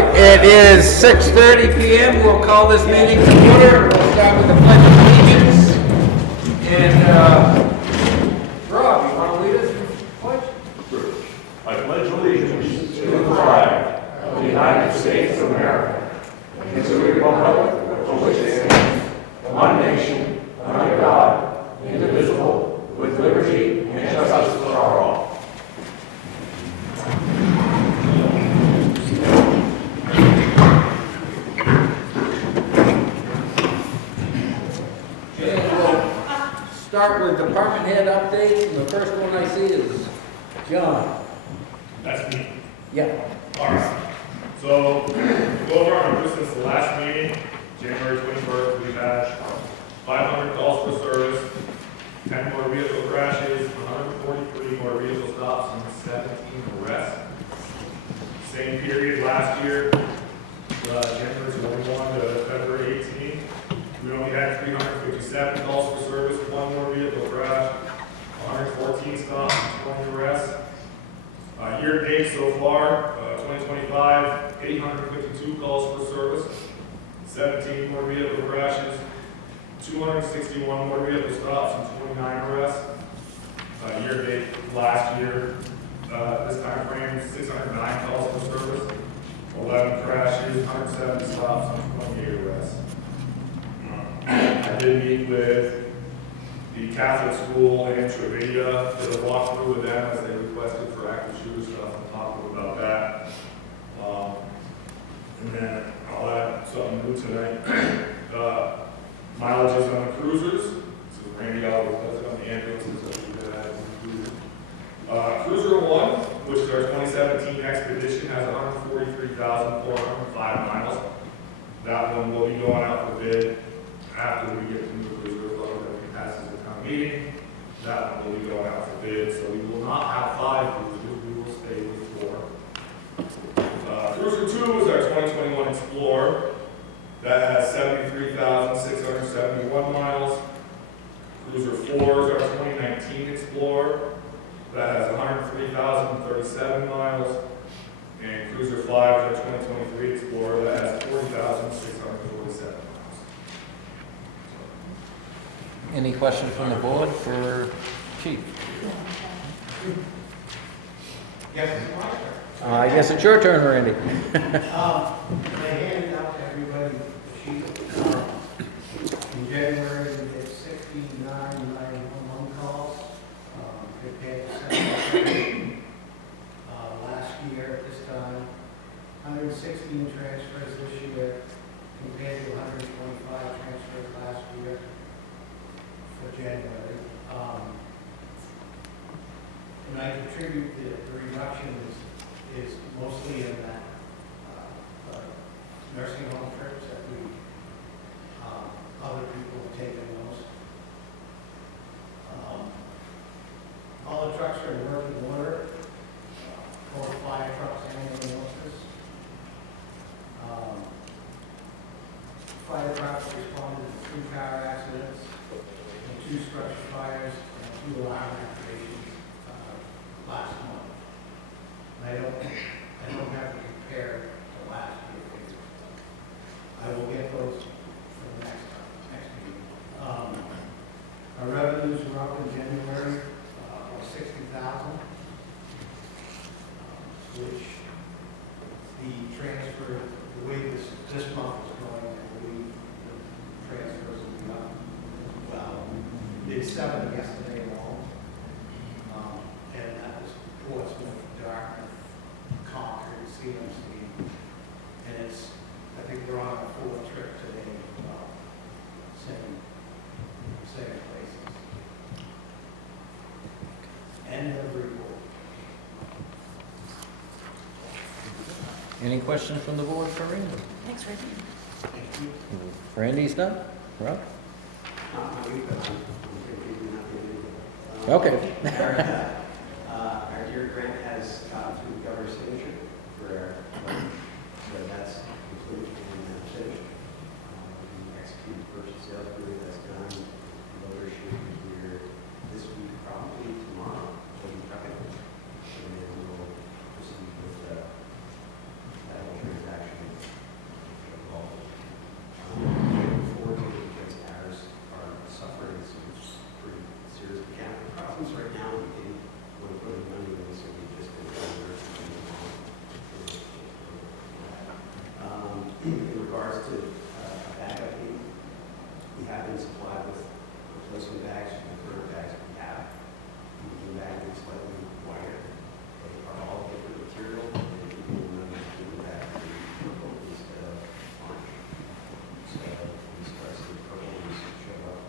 right, it is 6:30 PM. We'll call this meeting to order. We'll start with the pledge of allegiance. And, Rob, you want to lead us in pledge? I pledge allegiance to the flag of the United States of America and to the republic for which it stands, one nation, under God, indivisible, with liberty and justice for all. Start with department head updates, and the first one I see is John. That's me. Yeah. All right. So, go over our numbers since the last meeting, January 21st, we've had 500 calls for service, 10 more vehicle crashes, 143 more vehicle stops, and 17 arrests. Same period last year, January 21 to February 18. We only had 357 calls for service, 1 more vehicle crash, 114 stops, and 20 arrests. Year to date so far, 2025, 852 calls for service, 17 more vehicle crashes, 261 more vehicle stops, and 29 arrests. Year to date last year, this time frame, 609 calls for service, 11 crashes, 170 stops, and 28 arrests. I did meet with the Catholic school in Trevita, did a walkthrough with them as they requested for active shooter stuff, and talk about that. And then I'll add something new tonight. Mileages on the cruisers. This is Randy always does it on the ambulances that we had included. Cruiser 1, which is our 2017 Expedition, has 143,405 miles. That one will be going out for bid after we get the new cruiser load that we passes the town meeting. That one will be going out for bid, so we will not have 5 cruisers, we will stay with 4. Cruiser 2 is our 2021 Explorer. That has 73,671 miles. Cruiser 4 is our 2019 Explorer. That has 103,037 miles. And Cruiser 5 is our 2023 Explorer. That has 40,647 miles. Any questions from the board for Chief? Yes, it's my turn. I guess it's your turn, Randy. They handed out to everybody the sheet. In January, we did 69 911 calls. Compared to 7 last year at this time. 116 transfers this year compared to 125 transfers last year for January. And I contribute the reduction is mostly in that nursing home trips that we, other people have taken those. All the trucks are in working order, 4 fire trucks and ambulances. Fire trucks responded to 3 car accidents, and 2 structure fires, and 2 alarm activations last month. And I don't have to compare to last year figures. I will get those for the next meeting. Our revenues were up in January, 60,000, which the transfer, the way this month is going, I believe the transfers will be up. Well, we did 7 yesterday alone, and that was Portsmouth, Dartmouth, Concord, CMC, and I think we're on a 4th trip today as well. Same places. End of report. Any questions from the board for Randy? Thanks, Randy. Thank you. Randy's done? Rob? Okay. Okay. Our dear Granite has gone through the governor's signature for so that's complete and finished. We executed purchase sales agreement that's done. Loader should be here this week, probably tomorrow. We'll be trucking, and then we'll proceed with that whole transaction. requested a backup heat. We have been supplied with replacement bags for the current bags we have. The bag is slightly wider. They are all different material, and people remember the bag purple instead of orange. So these parts of the purple ones show up.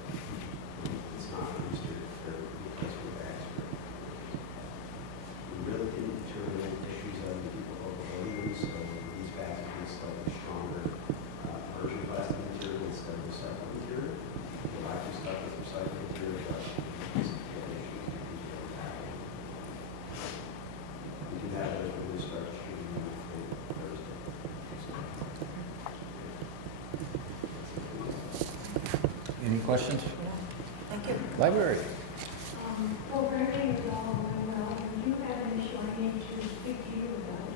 It's not registered for replacement bags. We really didn't determine any issues of the people overloading them, so these bags are a slightly stronger virgin plastic material instead of recycled material. We'll actually stuck with recycled material, but it's a good issue. We can have those when we start shooting them on Thursday. Any questions? Thank you. Library? Well, everything is all going well. We do have an issue I need to speak to you about.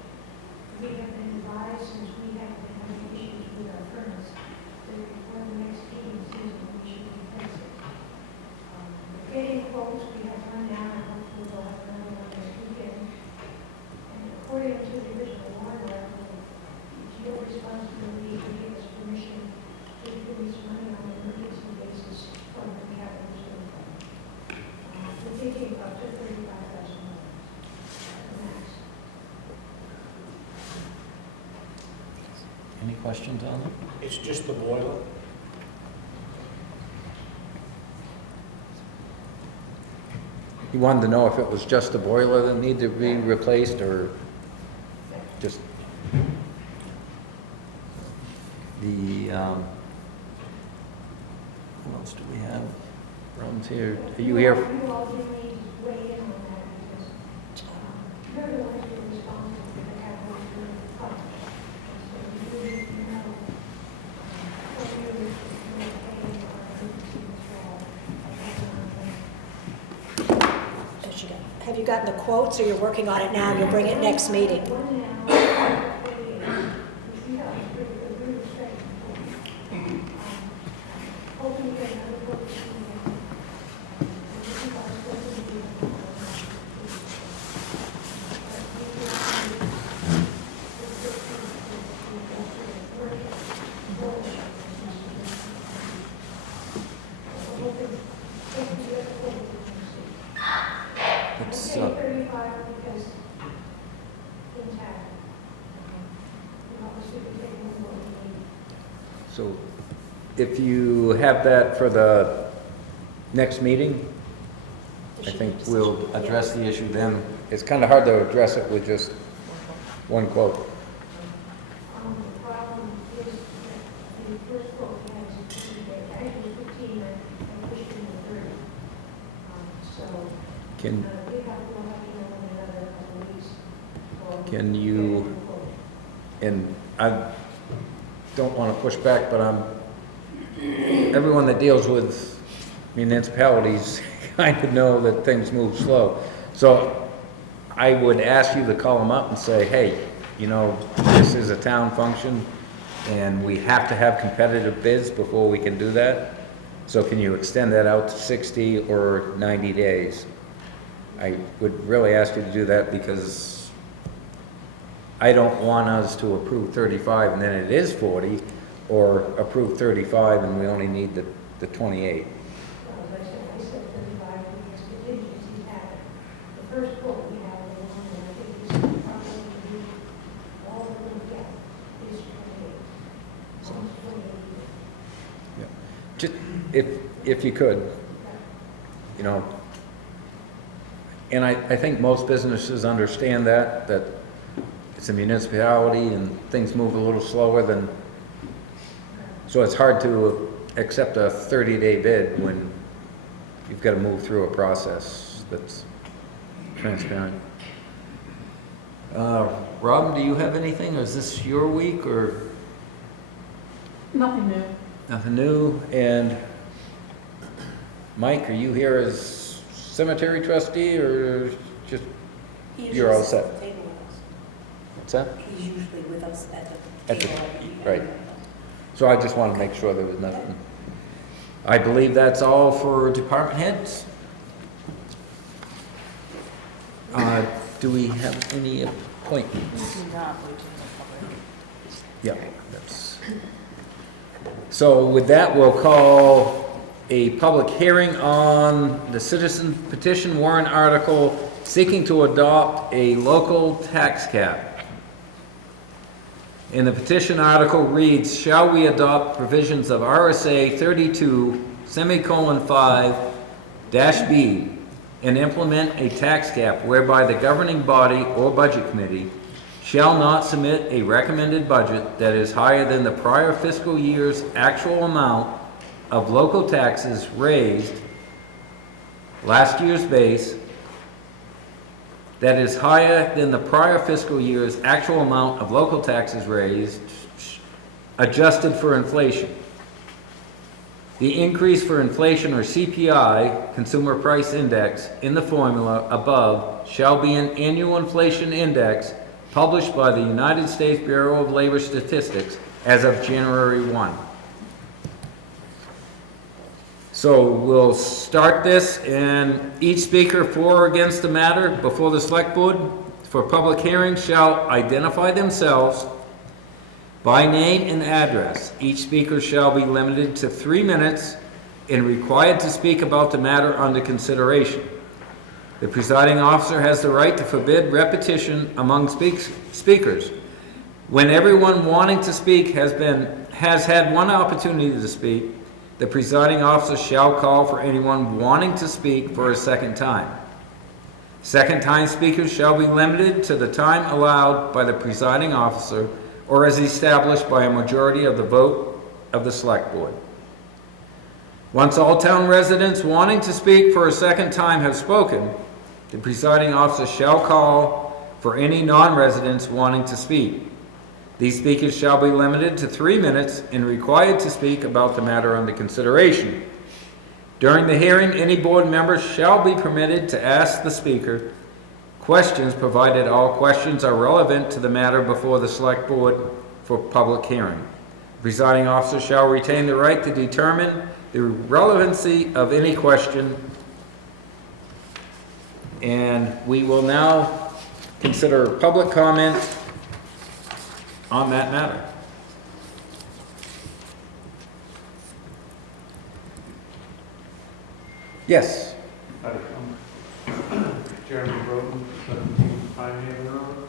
We have been advised, since we have been having issues with our furnace, that before the next heating season, we should replace it. We're getting quotes, we have one now, and hopefully we'll have another one this weekend. And according to the original warrant article, it's your responsibility to give us permission to release money on an emergency basis from the capital reserve fund. We're thinking up to $35,000 max. Any questions on it? It's just the boiler. You wanted to know if it was just the boiler that needed to be replaced, or just the, what else do we have? Ron's here. Are you here? You all do need to weigh in on that, because you're the ones who are responsible for the capital reserve fund. So you need to know what you're paying for emergency withdrawal. Does she got- Have you gotten the quotes, or you're working on it now and you'll bring it next meeting? One now, which we have a really respect for. Hoping to get another quote soon. It's, 35 because intact. Obviously, we take more than we need. so if you have that for the next meeting, I think we'll address the issue then. It's kind of hard to address it with just one quote. The problem is that the first quote has 15 days, actually 15, I pushed in the 30. So, Can, we have to know in another couple of weeks. for- Can you- and I don't want to push back, but everyone that deals with municipalities kind of know that things move slow. So I would ask you to call them up and say, hey, you know, this is a town function, and we have to have competitive bids before we can do that. So can you extend that out to 60 or 90 days? I would really ask you to do that, because I don't want us to approve 35 and then it is 40, or approve 35 and we only need the 28. Well, as I said 35 because contingencies happen. The first quote we have, the one that I think is probably all we're going to get is 28. Almost 28. Just, if you could, you know, and I think most businesses understand that it's a municipality and things move a little slower than, so it's hard to accept a 30-day bid when you've got to move through a process that's transparent. Rob, do you have anything, or is this your week, or? Nothing new. Nothing new. And Mike, are you here as cemetery trustee, or just, you're all set? What's that? He's usually with us at At the the- table. right. So I just want to make sure there was nothing. I believe that's all for department heads. Do we have any appointments? Yeah, that's, So with that, we'll call a public hearing on the citizen petition warrant article seeking to adopt a local tax cap. And the petition article reads, shall we adopt provisions of RSA 32:5-B and implement a tax cap whereby the governing body or budget committee shall not submit a recommended budget that is higher than the prior fiscal year's actual amount of local taxes raised, last year's base, that is higher than the prior fiscal year's actual amount of local taxes raised, adjusted for inflation. The increase for inflation or CPI, Consumer Price Index, in the formula above shall be an annual inflation index published by the United States Bureau of Labor Statistics as of January 1. So we'll start this, and each speaker for or against the matter before the select board for public hearing shall identify themselves by name and address. Each speaker shall be limited to 3 minutes and required to speak about the matter under consideration. The presiding officer has the right to forbid repetition among speakers. When everyone wanting to speak has had one opportunity to speak, the presiding officer shall call for anyone wanting to speak for a second time. Second time speakers shall be limited to the time allowed by the presiding officer or as established by a majority of the vote of the select board. Once all town residents wanting to speak for a second time have spoken, the presiding officer shall call for any non-residents wanting to speak. These speakers shall be limited to 3 minutes and required to speak about the matter under consideration. During the hearing, any board member shall be permitted to ask the speaker questions, provided all questions are relevant to the matter before the select board for public hearing. The presiding officer shall retain the right to determine the relevancy of any question. And we will now consider public comment on that matter. Yes. Hi, Jeremy Broden, 17 Pine Haven Road.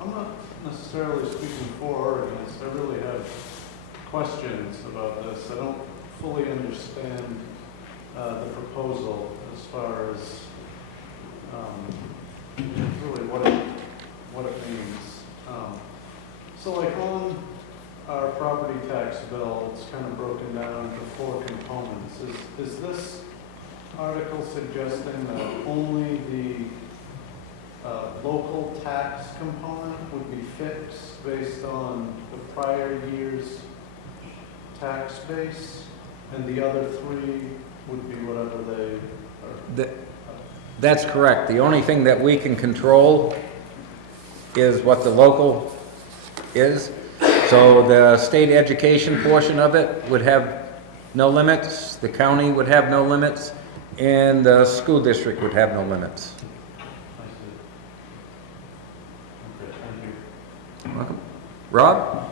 I'm not necessarily speaking for or against. I really have questions about this. I don't fully understand the proposal as far as really what it means. So like on our property tax bill, it's kind of broken down into 4 components. Is this article suggesting that only the local tax component would be fixed based on the prior year's tax base, and the other 3 would be whatever they are? That's correct. The only thing that we can control is what the local is. So the state education portion of it would have no limits, the county would have no limits, and the school district would have no limits. I see. Okay, thank you. Welcome. Rob?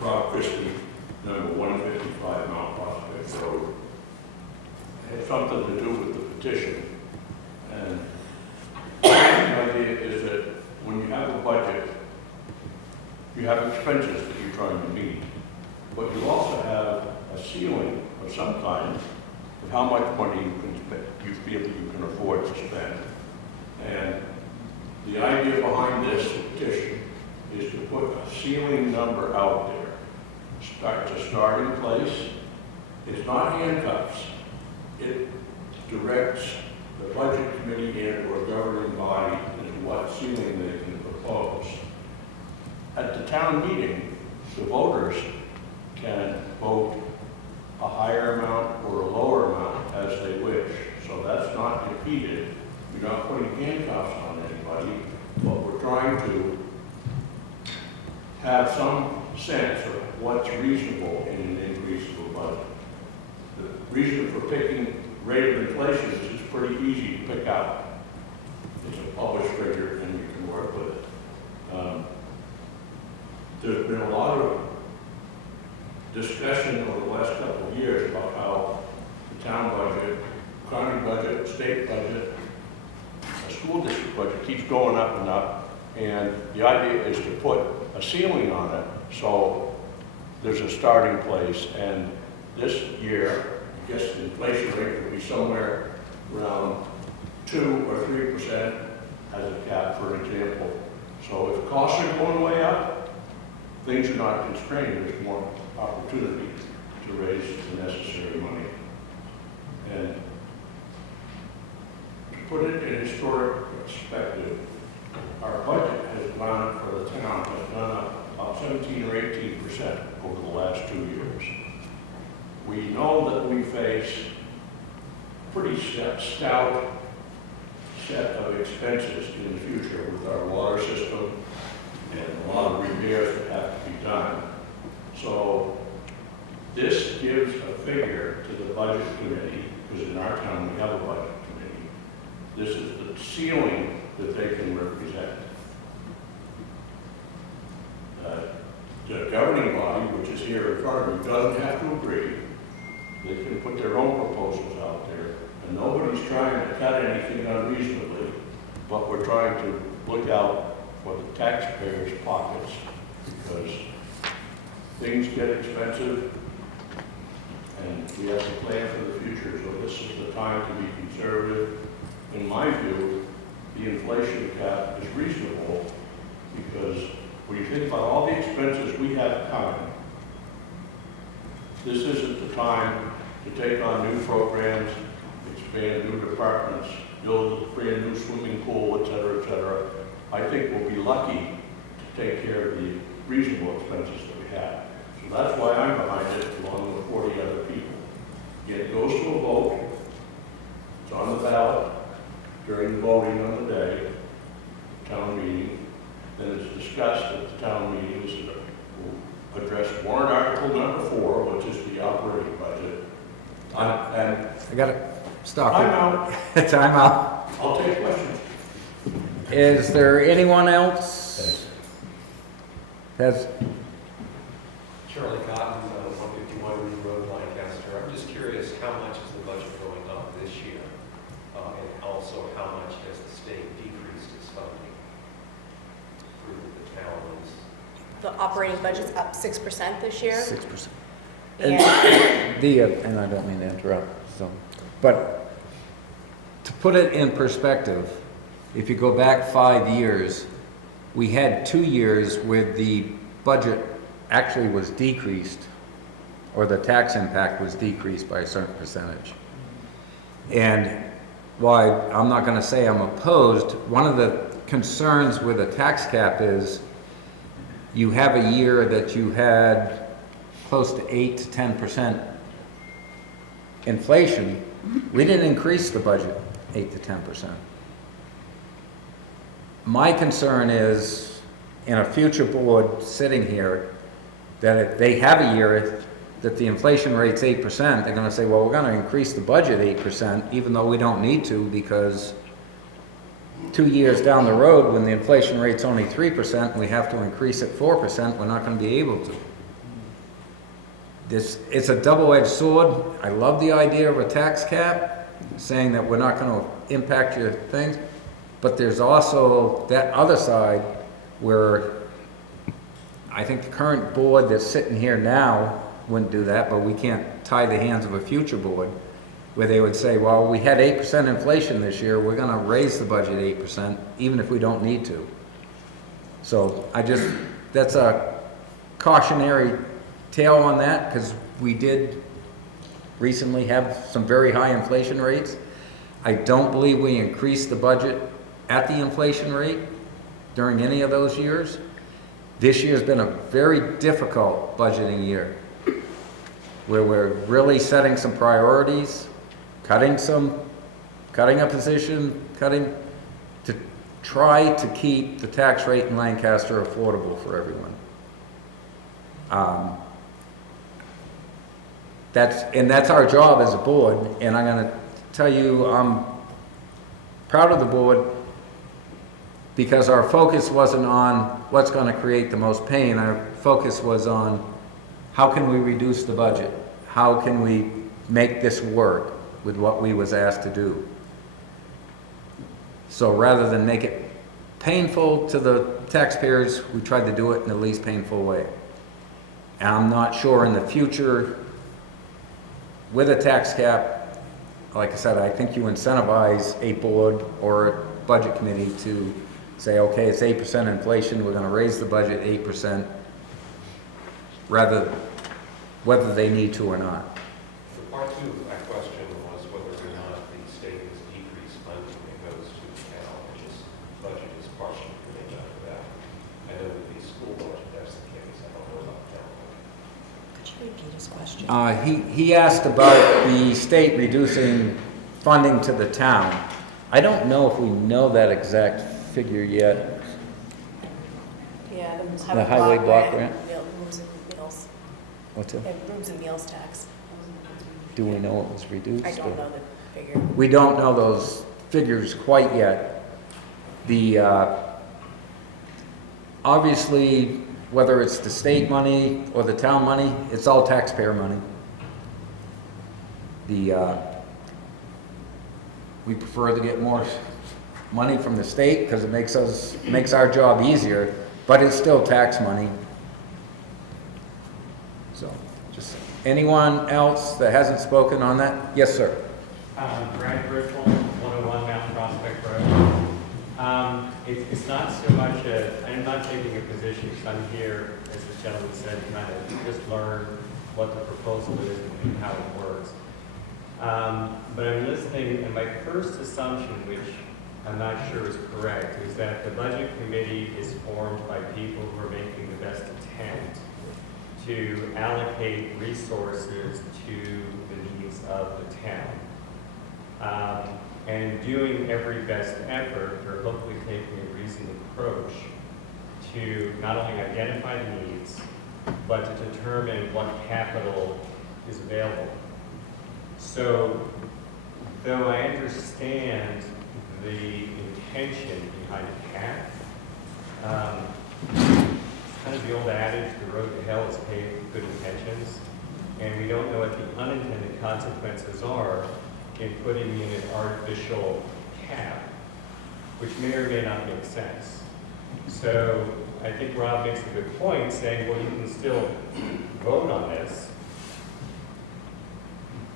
Rob Christie, number 155 Mount Prospect Road. It had something to do with the petition. And the idea is that when you have a budget, you have expenses that you're trying to meet, but you also have a ceiling of some kind of how much money you can spend, you feel that you can afford to spend. And the idea behind this petition is to put a ceiling number out there. It's a starting place. It's not handcuffs. It directs the budget committee and or governing body as to what ceiling they can propose. At the town meeting, the voters can vote a higher amount or a lower amount as they wish. So that's not impeded. You're not putting handcuffs on anybody, but we're trying to have some sense of what's reasonable in an increase of a budget. The reason for picking rate of inflation is it's pretty easy to pick out. It's a published figure and you can work with it. There's been a lot of years about how the town budget, county budget, state budget, the school district budget keeps going up and up, and the idea is to put a ceiling on it, so there's a starting place, and this year, I guess the inflation rate will be somewhere around 2 or 3% as a cap, for example. So if costs are going way up, things are not constrained, there's more opportunity to raise the necessary money. And to put it in historic perspective, our budget has gone up for the town, has gone up about 17 or 18% over the last 2 years. We know that we face a pretty stout set of expenses in the future with our water system and a lot of repairs that have to be done. So this gives a figure to the budget committee, because in our town we have a budget committee. This is the ceiling that they can represent. The governing body, which is here in front of you, doesn't have to agree. They can put their own proposals out there, and nobody's trying to cut anything unreasonably, but we're trying to look out for the taxpayers' pockets, because things get expensive, and we have to plan for the future, so this is the time to be conservative. In my view, the inflation cap is reasonable, because when you think about all the expenses we have coming, this isn't the time to take on new programs, expand new departments, build a brand new swimming pool, et cetera, I think we'll be lucky to take care of the reasonable expenses that we have. So that's why I'm behind it, along with 40 other people. It goes to a vote, it's on the ballot during the voting on the day, town meeting, then it's discussed at the town meetings that will address warrant article number 4, which is the operating budget. And I gotta stop I'm you. out. Time out. I'll take questions. Is there anyone else? Has, Charlie Cotton, 151 Ridge Road, Lancaster. I'm just curious, how much is the budget going up this year? And also, how much has the state decreased its funding through the towns? The operating budget's up 6% this year. 6%. And And I don't mean to interrupt, so, but to put it in perspective, if you go back 5 years, we had 2 years where the budget actually was decreased, or the tax impact was decreased by a certain percentage. And while I'm not going to say I'm opposed, one of the concerns with a tax cap is you have a year that you had close to 8 to 10% inflation. We didn't increase the budget 8 to 10%. My concern is, in a future board sitting here, that if they have a year that the inflation rate's 8%, they're gonna say, well, we're gonna increase the budget 8%, even though we don't need to, because 2 years down the road, when the inflation rate's only 3%, and we have to increase it 4%, we're not gonna be able to. It's a double-edged sword. I love the idea of a tax cap, saying that we're not gonna impact your things, but there's also that other side where I think the current board that's sitting here now wouldn't do that, but we can't tie the hands of a future board, where they would say, well, we had 8% inflation this year, we're gonna raise the budget 8%, even if we don't need to. So that's a cautionary tale on that, because we did recently have some very high inflation rates. I don't believe we increased the budget at the inflation rate during any of those years. This year's been a very difficult budgeting year, where we're really setting some priorities, cutting a position, to try to keep the tax rate in Lancaster affordable for everyone. That's our job as a board, and I'm gonna tell you, I'm proud of the board, because our focus wasn't on what's gonna create the most pain. Our focus was on how can we reduce the budget? how can we make this work with what we was asked to do? So rather than make it painful to the taxpayers, we tried to do it in the least painful way. And I'm not sure in the future, with a tax cap, like I said, I think you incentivize a board or a budget committee to say, okay, it's 8% inflation, we're gonna raise the budget 8%, whether they need to or not. The part two of my question was whether or not the state has decreased funding that goes to the town, and this budget is partially related to that. I know with the school budget, that's the case. I don't know about the town budget. Could you repeat his question? He asked about the state reducing funding to the town. I don't know if we know that exact figure yet. Yeah, The highway block grant? Rooms and meals, What's it? and rooms and meals tax. Do we know it was reduced? I don't or- know the figure. We don't know those figures quite yet. Obviously, whether it's the state money or the town money, it's all taxpayer money. We prefer to get more money from the state because it makes our job easier, but it's still tax money. So, just anyone else that hasn't spoken on that? Yes, sir. Brad Griffel, 101 Mountain Prospect Road. It's not so much I'm not taking a position because I'm here, as the gentleman said, kind of just learn what the proposal is and how it works. But I'm listening, and my first assumption, which I'm not sure is correct, is that the budget committee is formed by people who are making the best attempt to allocate resources to the needs of the town. And doing every best effort, or hopefully taking a reasoned approach to not only identify the needs, but to determine what capital is available. So, though I understand the intention behind the cap, it's kind of the old adage, the road to hell is paved with good intentions, and we don't know what the unintended consequences are in putting in an artificial cap, which may or may not make sense. So I think Rob makes a good point saying, well, you can still vote on this,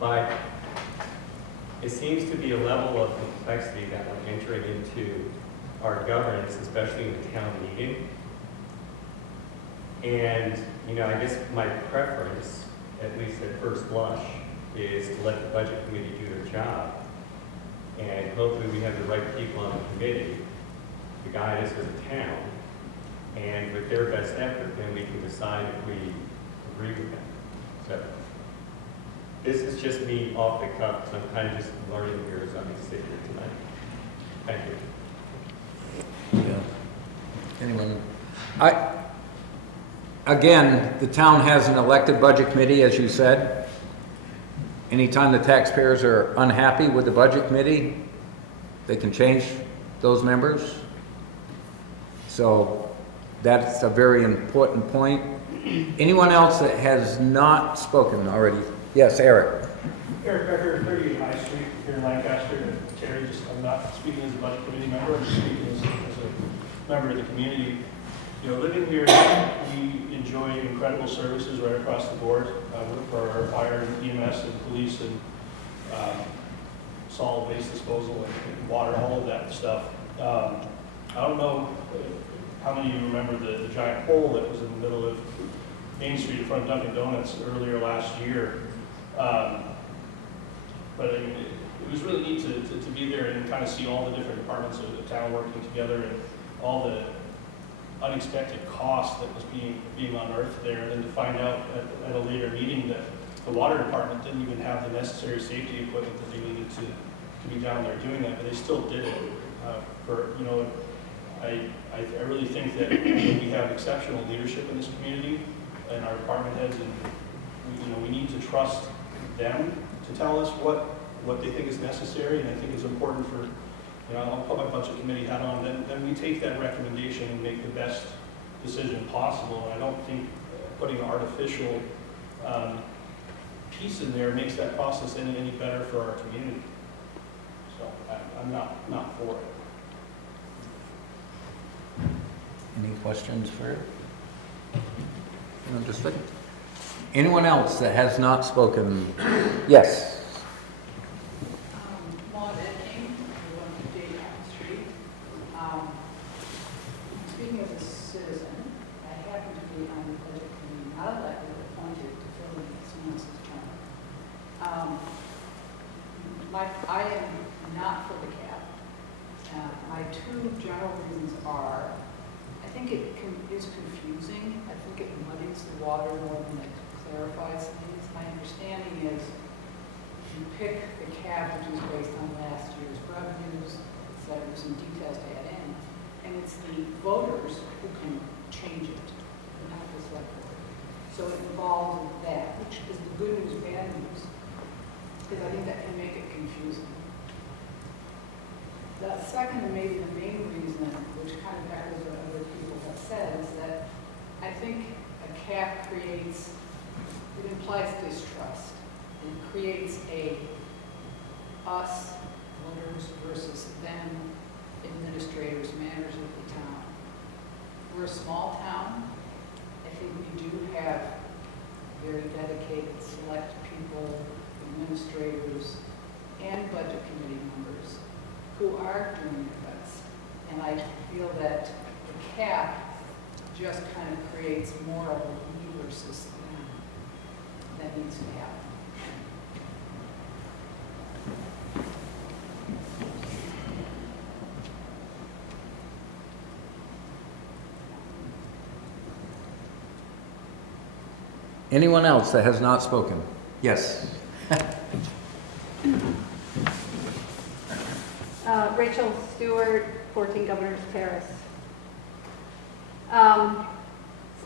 but it seems to be a level of complexity that we're entering into our governance, especially in the town meeting. And, you know, I guess my preference, at least at first blush, is to let the budget committee do their job. And hopefully we have the right people on the committee to guide us as a town. And with their best effort, then we can decide if we agree with them. So this is just me off the cuff, because I'm kind of just learning here as I'm sitting here tonight. Thank you. Yeah. Anyone? Again, the town has an elected budget committee, as you said. Anytime the taxpayers are unhappy with the budget committee, they can change those members. So that's a very important point. Anyone else that has not spoken already? Yes, Eric. Eric Becker, 38 High Street here in Lancaster. Terry, I'm not speaking as a budget committee member, I'm just speaking as a member of the community. You know, living here, we enjoy incredible services right across the board for our fire, and EMS, and police, and solid waste disposal, and water, all of that stuff. I don't know how many of you remember the giant pole that was in the middle of Main Street in front of Dunkin' Donuts earlier last year. But I mean, it was really neat to be there and kind of see all the different departments of the town working together and all the unexpected cost that was being unearthed there, and then to find out at a later meeting that the water department didn't even have the necessary safety equipment that they needed to be down there doing that, but they still did it. I really think that we have exceptional leadership in this community and our department heads, and we need to trust them to tell us what they think is necessary, and I think it's important for, I'll put my budget committee hat on, then we take that recommendation and make the best decision possible. And I don't think putting artificial piece in there makes that process any better for our community. So I'm not for it. Any questions for her? Understood. Anyone else that has not spoken? Yes. Maud Edking, 158 Apple Street. Speaking as a citizen, I happen to be on the budget committee, not elected, but appointed to fill in someone else's term. I am not for the cap. My two general reasons are, I think it is confusing. I think it muddies the water more than it clarifies things. My understanding is you pick the cap, which is based on last year's revenues, so there's some details to add in, and it's the voters who can change it, not the select board. So it involves that, which is the good news, bad news, because I think that can make it confusing. The second, and maybe the main reason, which kind of echoes what other people have said, is that I think a cap creates, it implies distrust. It creates a us, voters, versus them, administrators, managers of the town. We're a small town. I think we do have very dedicated, select people, administrators, and budget committee members who are doing their best. And I feel that the cap just kind of creates more of a we versus them that needs to happen. Anyone else that has not spoken? Yes. Rachel Stewart, 14 Governor's Terrace.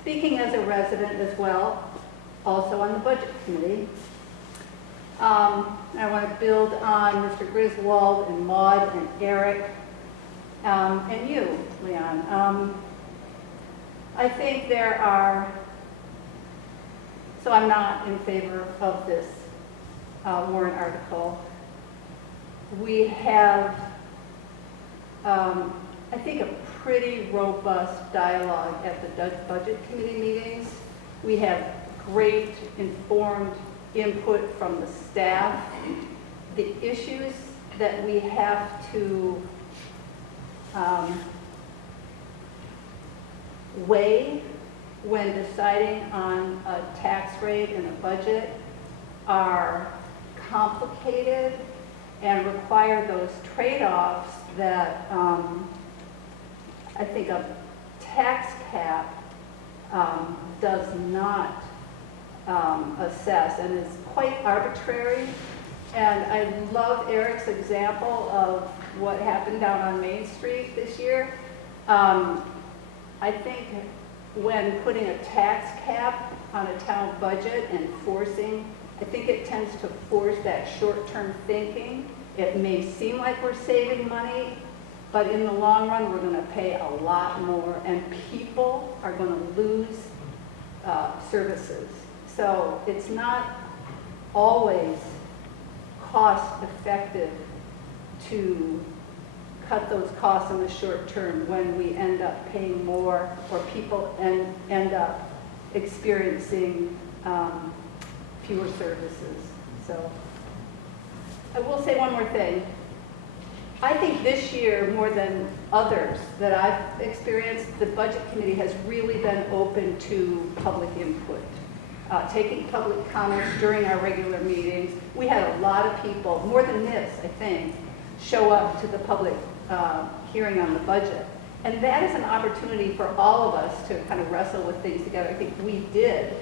Speaking as a resident as well, also on the Budget Committee, I want to build on Mr. Griswold and Maud and Eric and you, Leon. I think there are, so I'm not in favor of this warrant article. We have, I think, a pretty robust dialogue at the Budget Committee meetings. We have great informed input from the staff. The issues that we have to weigh when deciding on a tax rate and a budget are complicated and require those trade-offs that I think a tax cap does not assess and is quite arbitrary. And I love Eric's example of what happened down on Main Street this year. I think when putting a tax cap on a town budget and forcing, I think it tends to force that short-term thinking. It may seem like we're saving money, but in the long run, we're going to pay a lot more, and people are going to lose services. So it's not always cost-effective to cut those costs in the short term when we end up paying more or people end up experiencing fewer services. So I will say one more thing. I think this year, more than others that I've experienced, the Budget Committee has really been open to public input, taking public comments during our regular meetings. We had a lot of people, more than this, I think, show up to the public hearing on the budget. And that is an opportunity for all of us to kind of wrestle with things together. I think we did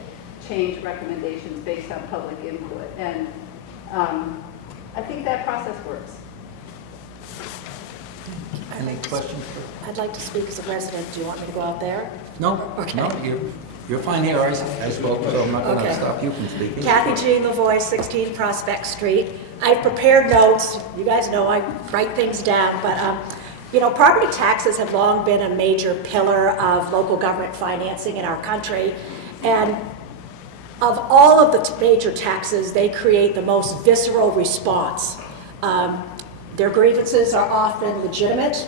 change recommendations based on public input. And I think that process works. Any questions? I'd like to speak as a resident. Do you want me to go out there? No, Okay. no, you're fine here. I spoke, so I'm not going to Okay. stop you from speaking. Kathy Jean Lavoie, 16 Prospect Street. I've prepared notes. You guys know I write things down, but you know, property taxes have long been a major pillar of local government financing in our country, and Of all of the major taxes, they create the most visceral response. Their grievances are often legitimate,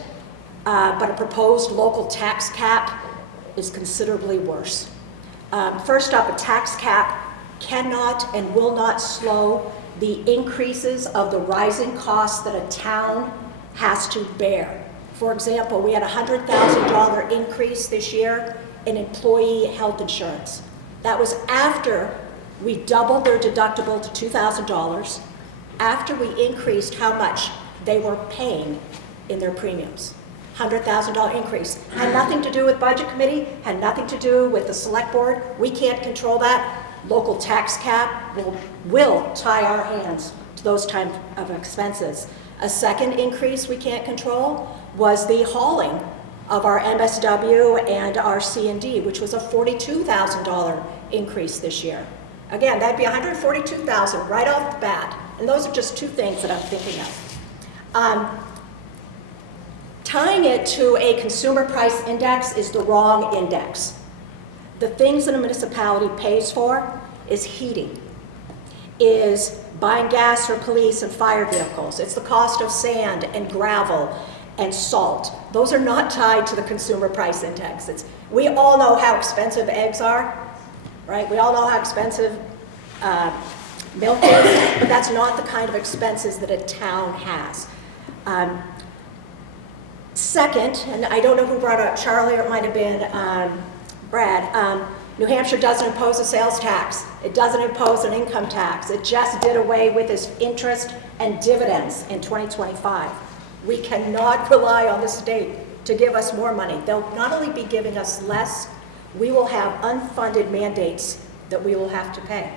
but a proposed local tax cap is considerably worse. First up, a tax cap cannot and will not slow the increases of the rising costs that a town has to bear. For example, we had a $100,000 increase this year in employee health insurance. That was after we doubled their deductible to $2,000, after we increased how much they were paying in their premiums. $100,000 increase. Had nothing to do with budget committee, had nothing to do with the select board. We can't control that. Local tax cap will tie our hands to those type of expenses. A second increase we can't control was the hauling of our MSW and our C&D, which was a $42,000 increase this year. Again, that'd be $142,000 right off the bat. And those are just two things that I'm thinking of. Tying it to a consumer price index is the wrong index. The things that a municipality pays for is heating, is buying gas for police and fire vehicles. It's the cost of sand and gravel and salt. Those are not tied to the consumer price index. We all know how expensive eggs are, right? We all know how expensive milk is, but that's not the kind of expenses that a town has. Second, and I don't know who brought it up, Charlie, or it might have been Brad, New Hampshire doesn't impose a sales tax. It doesn't impose an income tax. It just did away with its interest and dividends in 2025. We cannot rely on the state to give us more money. They'll not only be giving us less, we will have unfunded mandates that we will have to pay,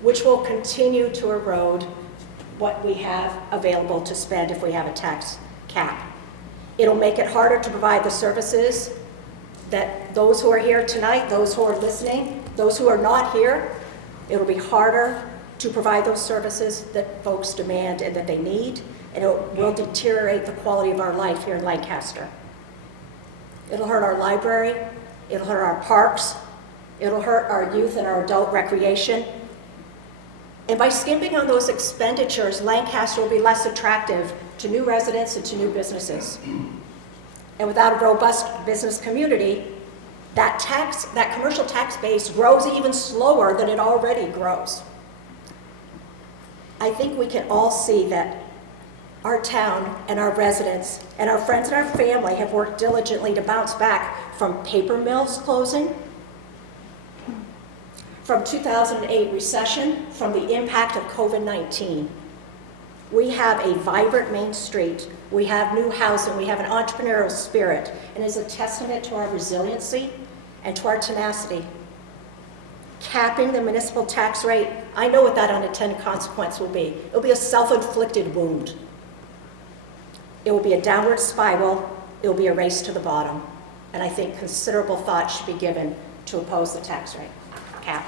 which will continue to erode what we have available to spend if we have a tax cap. It'll make it harder to provide the services that those who are here tonight, those who are listening, those who are not here, it'll be harder to provide those services that folks demand and that they need, and it will deteriorate the quality of our life here in Lancaster. It'll hurt our library, it'll hurt our parks, it'll hurt our youth and our adult recreation. And by skimping on those expenditures, Lancaster will be less attractive to new residents and to new businesses. And without a robust business community, that commercial tax base grows even slower than it already grows. I think we can all see that our town and our residents and our friends and our family have worked diligently to bounce back from paper mills closing, from 2008 recession, from the impact of COVID-19. We have a vibrant Main Street, we have new housing, we have an entrepreneurial spirit, and it's a testament to our resiliency and to our tenacity. Capping the municipal tax rate, I know what that unintended consequence will be. It'll be a self-inflicted wound. It will be a downward spiral, it will be a race to the bottom, and I think considerable thought should be given to oppose the tax rate cap.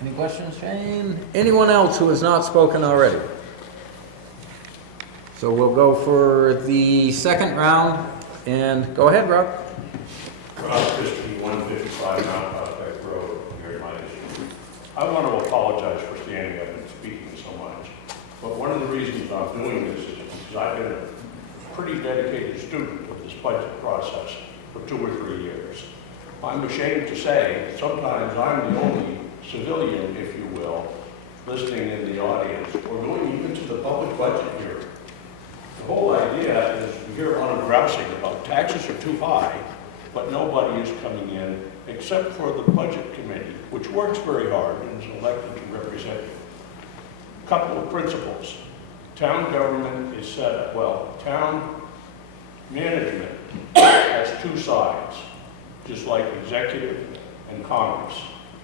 Any questions, Jane? Anyone else who has not spoken already? So we'll go for the second round, and go ahead, Rob. Rob Christie, 155 Mount Prospect Road, here in my issue. I want to apologize for standing up and speaking so much, but one of the reasons I'm doing this is because I've been a pretty dedicated student of this budget process for 2 or 3 years. I'm ashamed to say, sometimes I'm the only civilian, if you will, listening in the audience, or going even to the public budget hearing. The whole idea is we hear a lot of grousing about taxes are too high, but nobody is coming in except for the budget committee, which works very hard and is elected to represent you. A couple of principles. Town government is set up, well, town management has 2 sides, just like executive and Congress.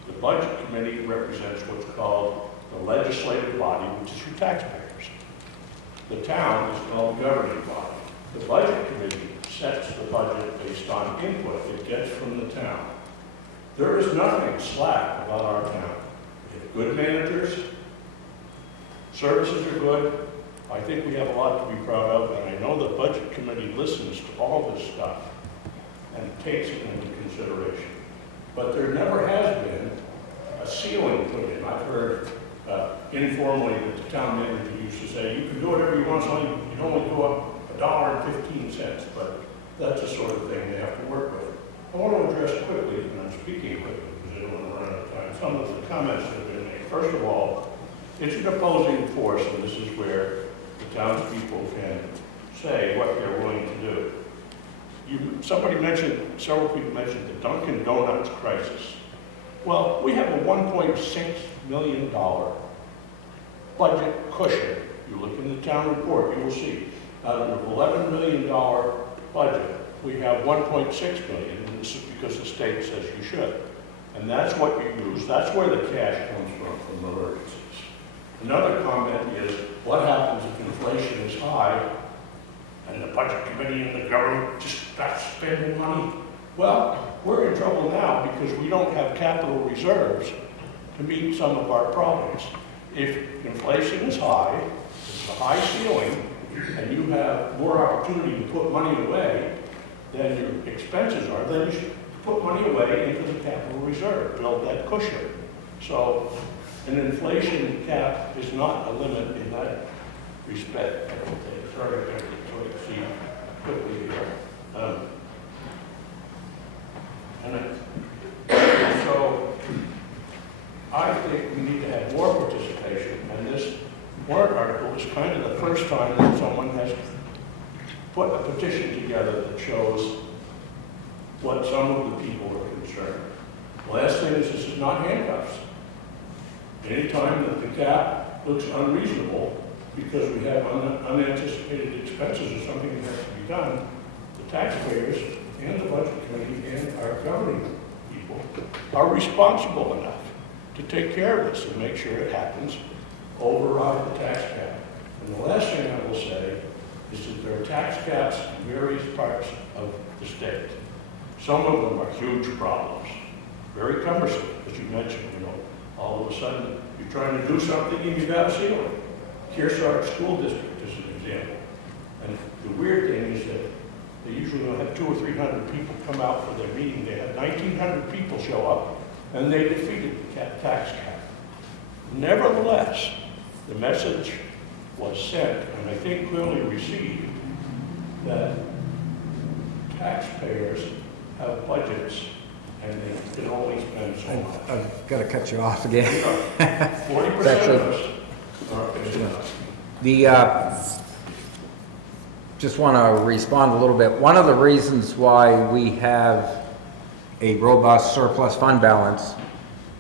The budget committee represents what's called the legislative body, which is your taxpayers. The town is called the governing body. The budget committee sets the budget based on input it gets from the town. There is nothing slack about our town. We have good managers, services are good. I think we have a lot to be proud of, and I know the budget committee listens to all this stuff. and takes it into consideration. But there never has been a ceiling put in. I've heard informally that the town manager used to say, you can do whatever you want, so you can only go up $1.15, but that's the sort of thing they have to work with. I want to address quickly, and I'm speaking quickly because I don't want to run out of time, some of the comments that have been made. First of all, it's an opposing force, and this is where the townspeople can say what they're willing to do. Somebody mentioned, several people mentioned the Dunkin' Donuts crisis. Well, we have a $1.6 million budget cushion. You look in the town report, you will see. Out of an $11 million budget, we have $1.6 million, and this is because the state says you should. And that's what you use. That's where the cash comes from emergencies. Another comment is, what happens if inflation is high and the budget committee and the government just start spending money? Well, we're in trouble now because we don't have capital reserves to meet some of our problems. If inflation is high, it's a high ceiling, and you have more opportunity to put money away than your expenses are, then you should put money away into the capital reserve, build that cushion. So an inflation cap is not a limit in that respect, I don't think. Sorry, I can't see quickly here. So I think we need to have more participation, and this warrant article is kind of the first time that someone has put a petition together that shows what some of the people are concerned. The last thing is, this is not handcuffs. Anytime that the cap looks unreasonable because we have unanticipated expenses or something that has to be done, the taxpayers and the budget committee and our governing people are responsible enough to take care of this and make sure it happens, override the tax cap. And the last thing I will say is that there are tax caps in various parts of the state. Some of them are huge problems, very cumbersome, as you mentioned. All of a sudden you're trying to do something and you got a ceiling. Kearsarge School District is an example. And the weird thing is that they usually will have 200 or 300 people come out for their meeting. They had 1,900 people show up, and they defeated the tax cap. Nevertheless, the message was sent, and I think clearly received, that taxpayers have budgets and they can only spend so much. I've got to cut you off again. 40% of us are paying enough. Just want to respond a little bit. One of the reasons why we have a robust surplus fund balance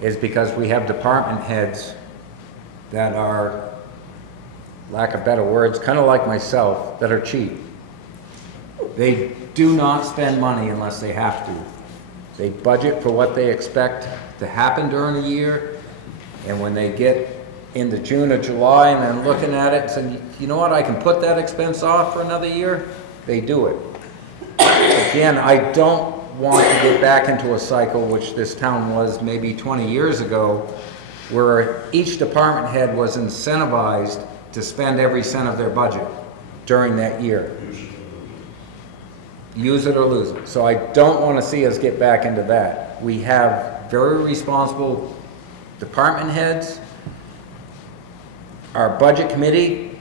is because we have department heads that are, lack of better words, kind of like myself, that are cheap. They do not spend money unless they have to. They budget for what they expect to happen during the year, and when they get into June or July and then looking at it and saying, you know what, I can put that expense off for another year, they do it. Again, I don't want to get back into a cycle, which this town was maybe 20 years ago, where each department head was incentivized to spend every cent of their budget during that year. Use it or lose it. So I don't want to see us get back into that. We have very responsible department heads. Our budget committee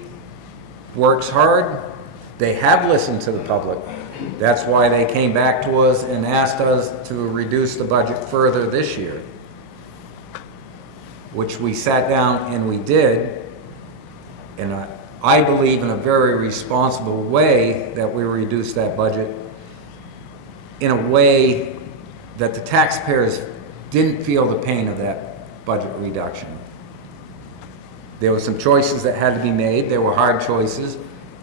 works hard. They have listened to the public. That's why they came back to us and asked us to reduce the budget further this year, which we sat down and we did. And I believe in a very responsible way that we reduced that budget in a way that the taxpayers didn't feel the pain of that budget reduction. There were some choices that had to be made. They were hard choices,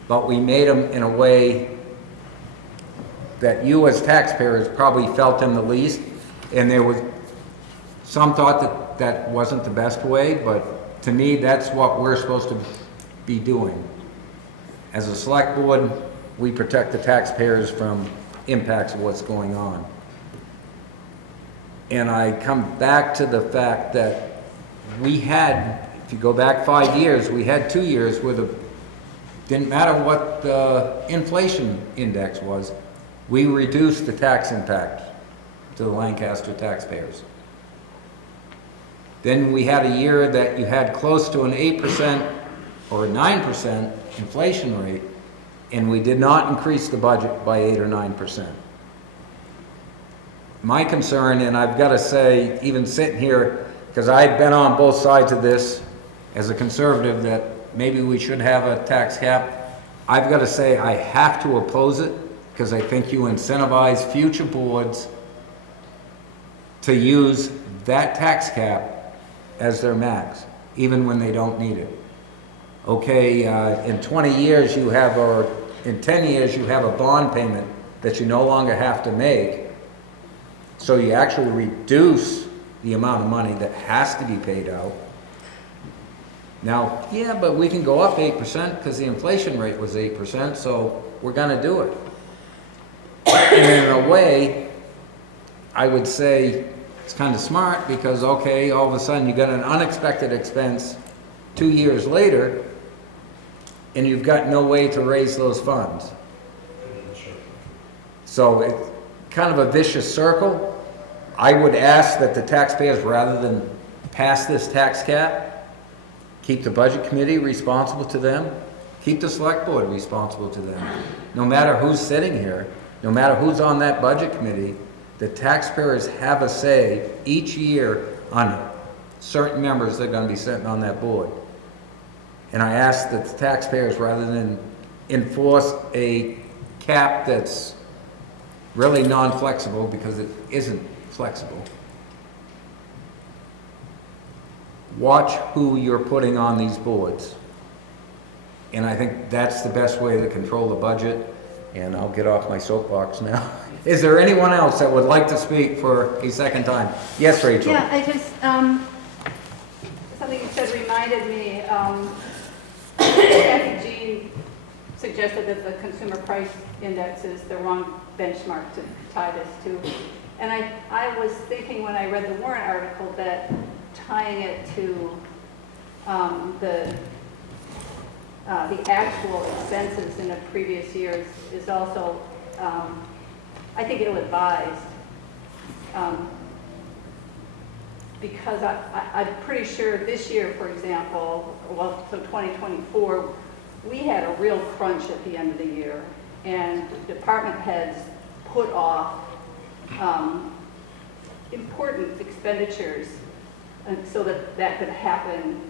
but we made them in a way that you as taxpayers probably felt them the least. And there was some thought that that wasn't the best way, but to me, that's what we're supposed to be doing. As a select board, we protect the taxpayers from impacts of what's going on. And I come back to the fact that we had, if you go back 5 years, we had 2 years where didn't matter what the inflation index was, we reduced the tax impact to the Lancaster taxpayers. Then we had a year that you had close to an 8% or a 9% inflation rate, and we did not increase the budget by 8 or 9%. My concern, and I've got to say, even sitting here, because I've been on both sides of this as a conservative, that maybe we should have a tax cap. I've got to say I have to oppose it, because I think you incentivize future boards to use that tax cap as their max, even when they don't need it. Okay, in 20 years you have, or in 10 years you have a bond payment that you no longer have to make, so you actually reduce the amount of money that has to be paid out. Now, yeah, but we can go up 8% because the inflation rate was 8%, so we're gonna do it. And in a way, I would say it's kind of smart because, okay, all of a sudden you got an unexpected expense 2 years later, and you've got no way to raise those funds. So it's kind of a vicious circle. I would ask that the taxpayers, rather than pass this tax cap, keep the budget committee responsible to them, keep the select board responsible to them. No matter who's sitting here, no matter who's on that budget committee, the taxpayers have a say each year on certain members that are going to be sitting on that board. And I ask that the taxpayers, rather than enforce a cap that's really non-flexible, because it isn't flexible, watch who you're putting on these boards. And I think that's the best way to control the budget. And I'll get off my soapbox now. Is there anyone else that would like to speak for a second time? Yes, Rachel. Yeah, I just, something you said reminded me, Kathy Jean suggested that the consumer price index is the wrong benchmark to tie this to. And I was thinking when I read the warrant article that tying it to the actual expenses in the previous years is also, I think, ill-advised. Because I'm pretty sure this year, for example, well, so 2024, we had a real crunch at the end of the year, and department heads put off important expenditures so that that could happen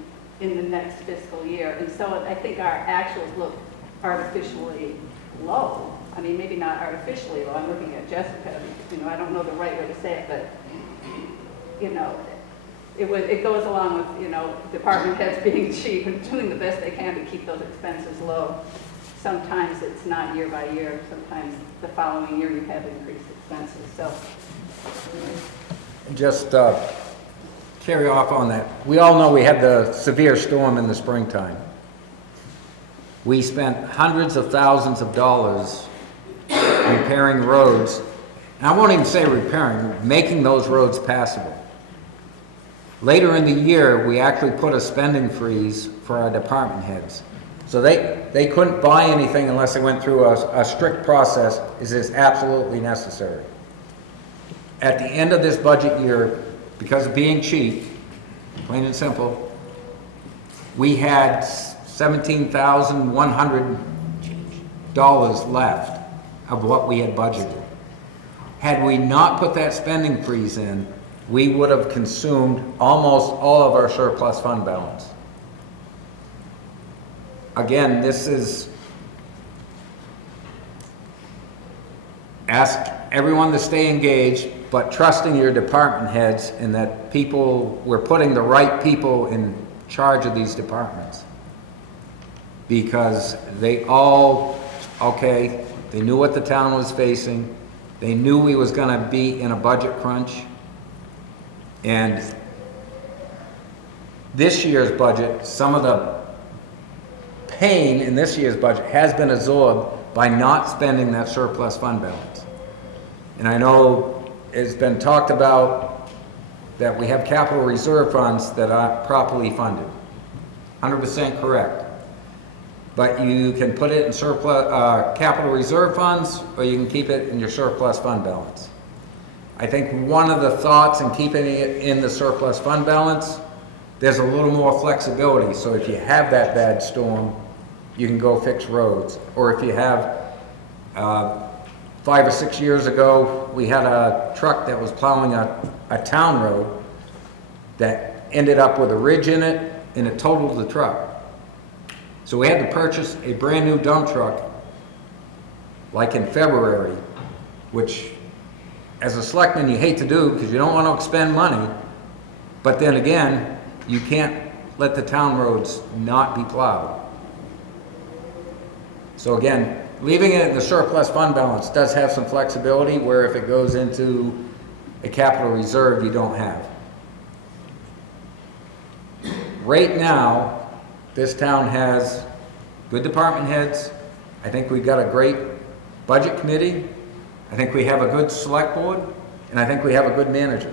in the next fiscal year. And so I think our actuals look artificially low. I mean, maybe not artificially low. I'm looking at Jessica. I don't know the right way to say it, but it goes along with department heads being cheap and doing the best they can to keep those expenses low. Sometimes it's not year by year. Sometimes the following year you have increased expenses. So just carry off on that. We all know we had the severe storm in the springtime. We spent hundreds of thousands of dollars repairing roads. And I won't even say repairing, making those roads passable. Later in the year, we actually put a spending freeze for our department heads. So they couldn't buy anything unless they went through a strict process. Is this absolutely necessary? At the end of this budget year, because of being cheap, plain and simple, we had $17,100 left of what we had budgeted. Had we not put that spending freeze in, we would have consumed almost all of our surplus fund balance. Again, this is, ask everyone to stay engaged, but trusting your department heads in that we're putting the right people in charge of these departments. Because they all, they knew what the town was facing. They knew we was gonna be in a budget crunch. And this year's budget, some of the pain in this year's budget has been absorbed by not spending that surplus fund balance. And I know it's been talked about that we have capital reserve funds that aren't properly funded. 100% correct. but you can put it in surplus, capital reserve funds, or you can keep it in your surplus fund balance. I think one of the thoughts in keeping it in the surplus fund balance, there's a little more flexibility. So if you have that bad storm, you can go fix roads. Or if you have, 5 or 6 years ago, we had a truck that was plowing a town road that ended up with a ridge in it, and it totaled the truck. So we had to purchase a brand new dump truck, like in February, which as a selectman you hate to do because you don't want to expend money, but then again, you can't let the town roads not be plowed. So again, leaving it in the surplus fund balance does have some flexibility where if it goes into a capital reserve, you don't have. Right now, this town has good department heads. I think we've got a great budget committee. I think we have a good select board, and I think we have a good manager.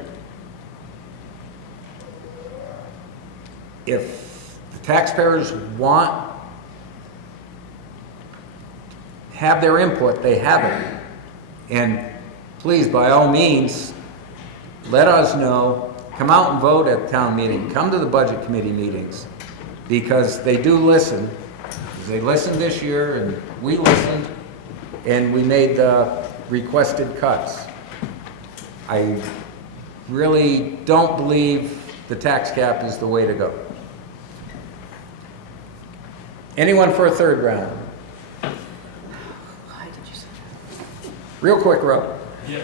If the taxpayers have their input, they have it. And please, by all means, let us know. Come out and vote at town meeting. Come to the budget committee meetings, because they do listen. They listened this year, and we listened, and we made the requested cuts. I really don't believe the tax cap is the way to go. Anyone for a third round? Real quick, Rob. Yeah.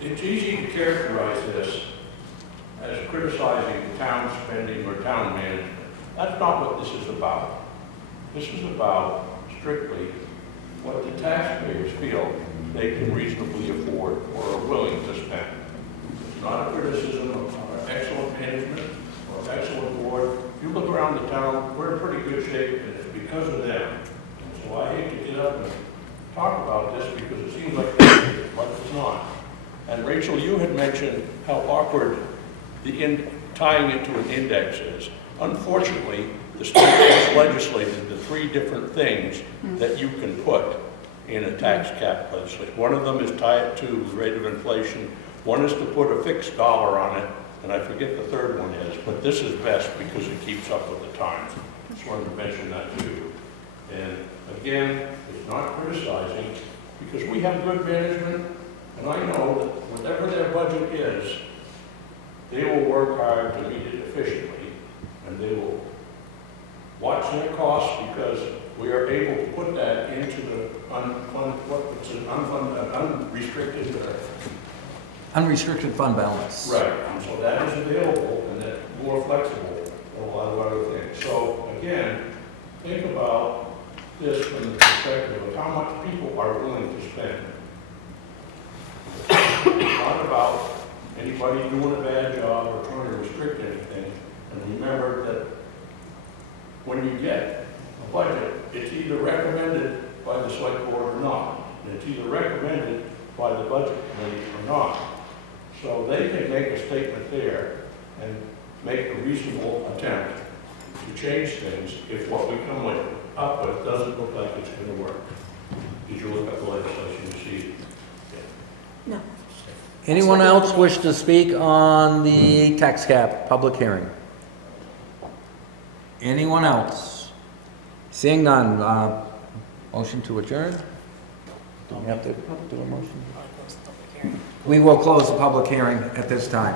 It's easy to characterize this as criticizing town spending or town management. That's not what this is about. This is about strictly what the taxpayers feel they can reasonably afford or are willing to spend. It's not a criticism of our excellent management or excellent board. If you look around the town, we're in pretty good shape, and it's because of them. And so I hate to get up and talk about this because it seems like that, but it's not. And Rachel, you had mentioned how awkward tying it to an index is. Unfortunately, the state has legislated the 3 different things that you can put in a tax cap legislation. One of them is tie it to the rate of inflation. One is to put a fixed dollar on it, and I forget the third one is, but this is best because it keeps up with the times. Just wanted to mention that too. And again, it's not criticizing, because we have good management, and I know that whatever their budget is, they will work hard to meet it efficiently, and they will watch their costs, because we are able to put that into the Unrestricted fund balance. Right, and so that is available, and that's more flexible than a lot of other things. So again, think about this from the perspective of how much people are willing to spend. It's not about anybody doing a bad job or trying to restrict anything. And remember that when you get a budget, it's either recommended by the select board or not. And it's either recommended by the budget committee or not. So they can make a statement there and make a reasonable attempt to change things if what we come up with doesn't look like it's going to work. Did you look up the legislation to see? Yeah. No. Anyone else wish to speak on the tax cap public hearing? Anyone else? Seeing none, motion to adjourn? Do we have to do a motion? We will close the public hearing at this time.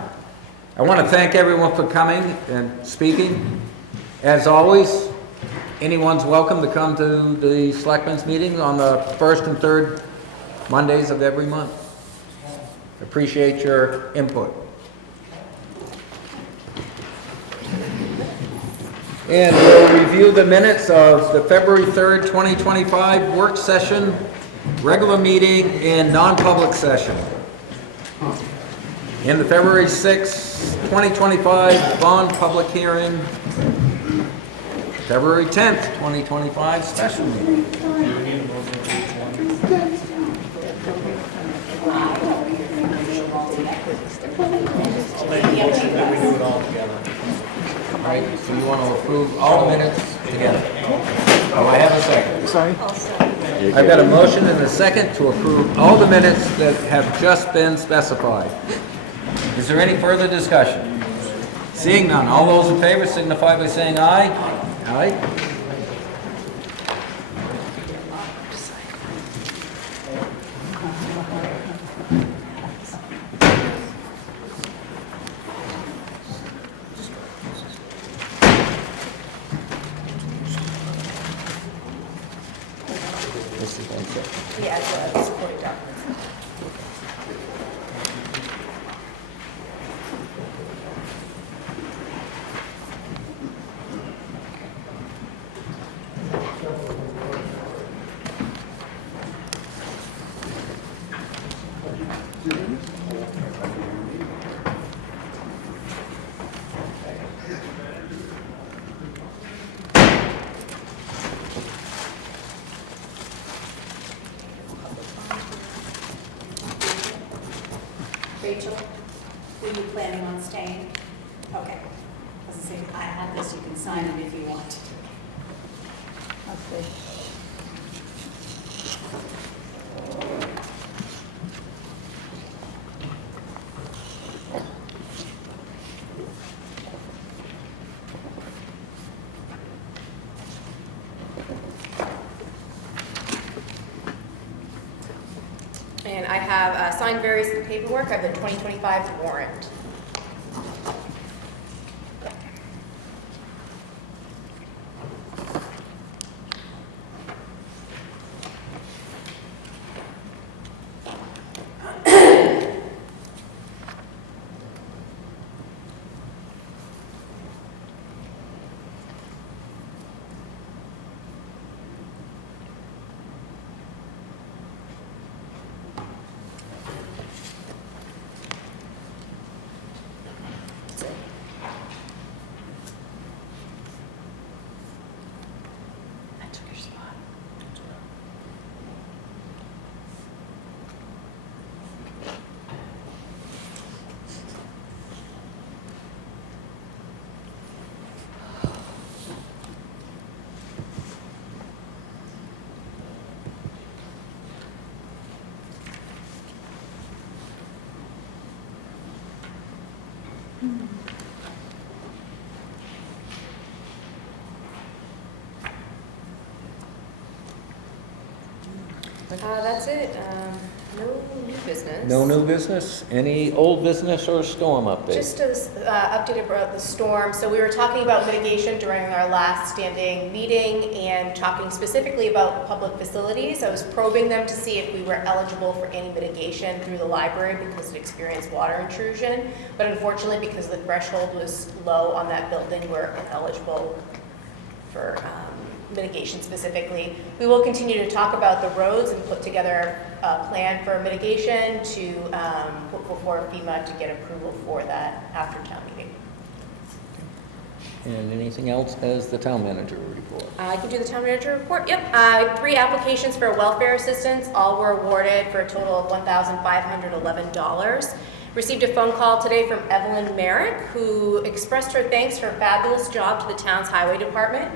I want to thank everyone for coming and speaking. As always, anyone's welcome to come to the Selectmen's meeting on the 1st and 3rd Mondays of every month. Appreciate your input. And we'll review the minutes of the February 3rd, 2025 work session, regular meeting, and non-public session. And the February 6th, 2025 bond public hearing, February 10th, 2025 special meeting. All right, so you want to approve all the minutes together? sorry. I've got a motion and a second to approve all the minutes that have just been specified. Is there any further discussion? Seeing none, all those in favor signify by saying aye. Aye. Yeah, as well, supporting documents. Rachel, were you planning on staying? Okay. As I say, I have this, you can sign it if you want. Okay. And I have signed various paperwork. I have the 2025 warrant. I took your spot. That's it. No new business. No new business? Any old business or storm update? Just to update about the storm. So we were talking about mitigation during our last standing meeting and talking specifically about public facilities. I was probing them to see if we were eligible for any mitigation through the library because it experienced water intrusion. But unfortunately, because the threshold was low on that building, we're ineligible for mitigation specifically. We will continue to talk about the roads and put together a plan for mitigation to put before FEMA to get approval for that after town meeting. And anything else as the town manager report? I can do the town manager report. Yep. 3 applications for welfare assistance. All were awarded for a total of $1,511. Received a phone call today from Evelyn Merrick, who expressed her thanks for a fabulous job to the town's highway department.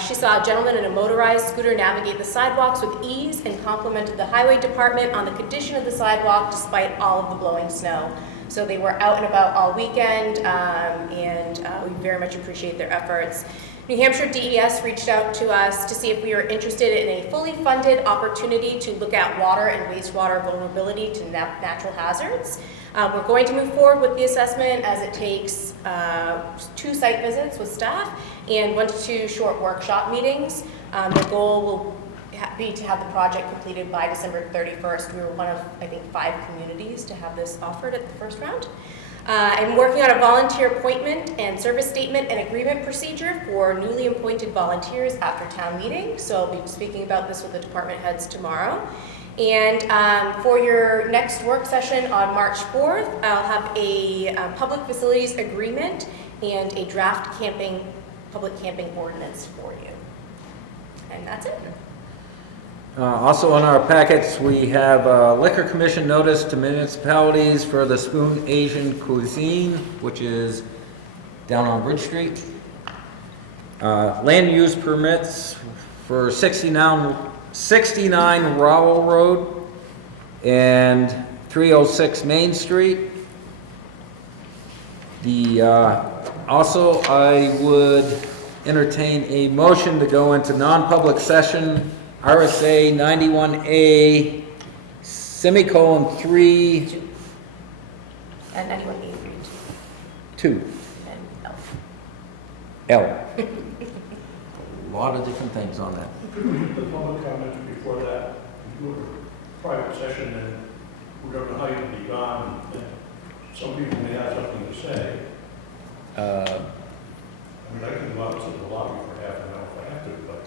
She saw a gentleman in a motorized scooter navigate the sidewalks with ease and complimented the highway department on the condition of the sidewalk despite all of the blowing snow. So they were out and about all weekend, and we very much appreciate their efforts. New Hampshire DES reached out to us to see if we were interested in a fully funded opportunity to look at water and wastewater vulnerability to natural hazards. We're going to move forward with the assessment as it takes 2 site visits with staff and 1 to 2 short workshop meetings. The goal will be to have the project completed by December 31st. We were one of, I think, 5 communities to have this offered at the first round. I'm working on a volunteer appointment and service statement and agreement procedure for newly appointed volunteers after town meeting. So I'll be speaking about this with the department heads tomorrow. And for your next work session on March 4th, I'll have a public facilities agreement and a draft public camping ordinance for you. And that's it. Also on our packets, we have a liquor commission notice to municipalities for the Spoon Asian Cuisine, which is down on Bridge Street. Land use permits for 69 Rowell Road and 306 Main Street. Also, I would entertain a motion to go into non-public session, RSA 91A, semicolon 3, And anyone need 2, and L. L. A lot of different things on that. The public comments before that, if you go to private session and we don't know how you'll be gone, then some people may have something to say. I mean, I can go out to the lobby for half an hour if I have to, but.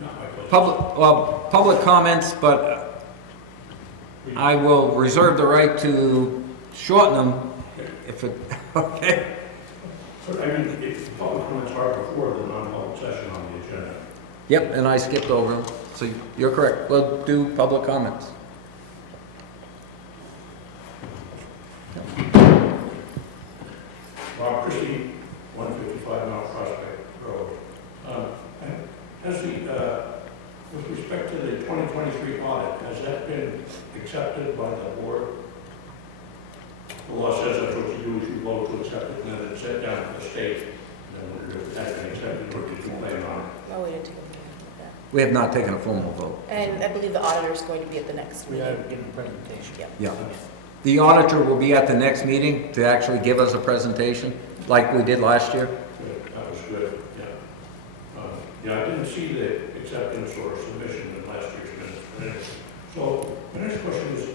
Not my place. Public comments, but I will reserve the right to shorten them if it, okay? But I mean, if public comments are before the non-public session on the agenda. Yep, and I skipped over them, so you're correct. We'll do public comments. Rob Christie, 155 Mount Prospect Road. Has with respect to the 2023 audit, has that been accepted by the board? The law says that's what you do, is you vote to accept it, and then it's sent down to the state, and then if it has been accepted, what did you complain on it? No, we didn't take a look at that. We have not taken a formal vote. And I believe the auditor is going to be at the next meeting. Give a presentation. Yep. Yeah. The auditor will be at the next meeting to actually give us a presentation, like we did last year. Good, that was good, yeah. Yeah, I didn't see the acceptance or submission in last year's minutes. But anyway. So, the next question is,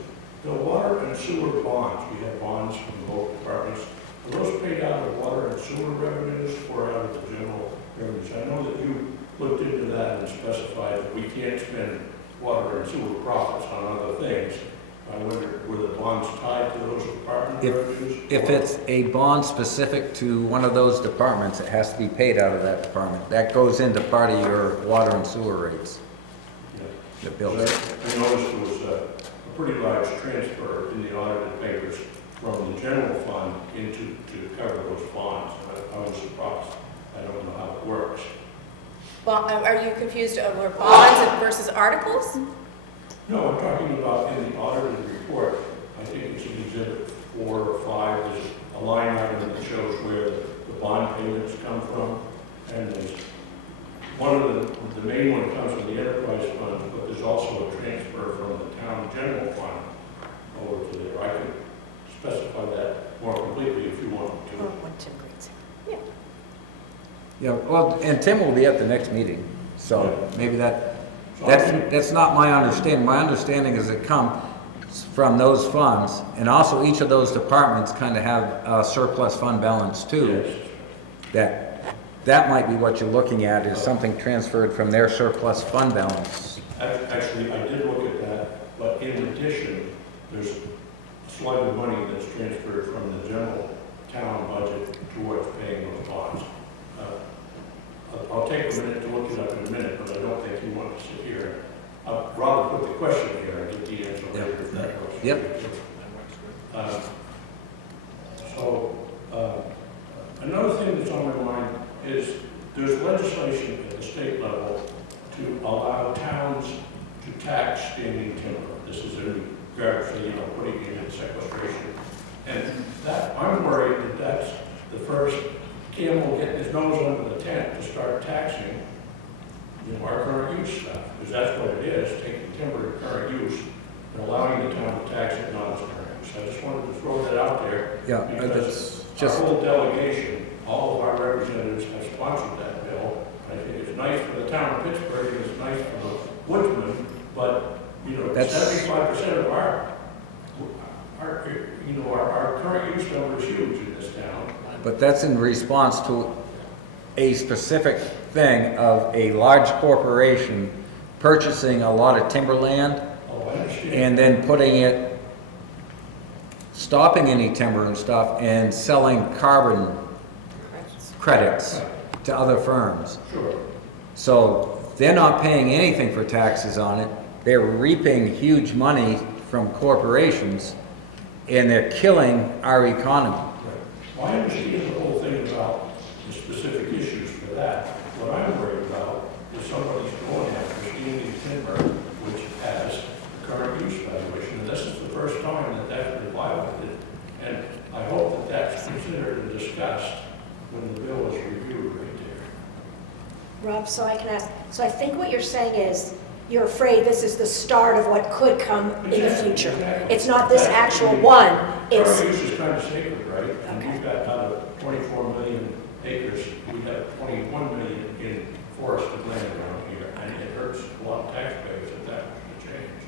the water and sewer bonds, we have bonds from both departments. Are those paid out of water and sewer revenues or out of the general revenues? I know that you looked into that and specified that we can't spend water and sewer profits on other things. I wonder, were the bonds tied to those department revenues? If it's a bond specific to one of those departments, it has to be paid out of that department. That goes into part of your water and sewer rates. Yeah. The bills. I noticed there was a pretty large transfer in the audited papers from the general fund into to cover those bonds. I was surprised. I don't know how it works. Are you confused over bonds versus articles? No, I'm talking about in the audited report. I think it's in exhibit 4 or 5. There's a line item that shows where the bond payments come from. And there's one of the main one comes from the enterprise fund, but there's also a transfer from the town general fund over to there. I could specify that more completely if you want to. What Tim Green's. Yeah. Yeah, well, and Tim will be at the next meeting, so maybe that's not my understanding. My understanding is it comes from those funds, and also each of those departments kind of have a surplus fund balance too. Yes. That might be what you're looking at, is something transferred from their surplus fund balance. Actually, I did look at that, but in addition, there's a slug of money that's transferred from the general town budget towards paying those bonds. I'll take a minute to look it up in a minute, but I don't think you want to sit here. I'd rather put the question here and get the answer later if that goes. Yep. Another thing that's on my mind is there's legislation at the state level to allow towns to tax standing timber. This is in regards to, putting it in sequestration. And that, I'm worried that that's the first camel getting his nose under the tent to start taxing, our current use stuff. Because that's what it is, taking timber to current use and allowing the town to tax it not as current use. I just wanted to throw that out there. Yeah, Because just our whole delegation, all of our representatives have sponsored that bill. I think it's nice for the town of Pittsburgh, and it's nice for the woodsman, but, 75% of our current use number is huge in this town. But that's in response to a specific thing of a large corporation purchasing a lot of timberland Oh, I understand. and then stopping any timber and stuff and selling carbon credits to other firms. Sure. So they're not paying anything for taxes on it. They're reaping huge money from corporations, and they're killing our economy. I understand the whole thing about the specific issues for that. What I'm worried about is somebody's going after standing timber, which has current use valuation, and this is the first time that that's been violated. And I hope that that's considered and discussed when the bill is reviewed right there. Rob, so I can ask, so I think what you're saying is, you're afraid this is the start of what could come in the future. Exactly. It's not this actual one, it's, Current use is kind of sacred, right? And Okay. we've got out of 24 million acres, we have 21 million in forested land around here, and it hurts a lot of taxpayers if that was to change.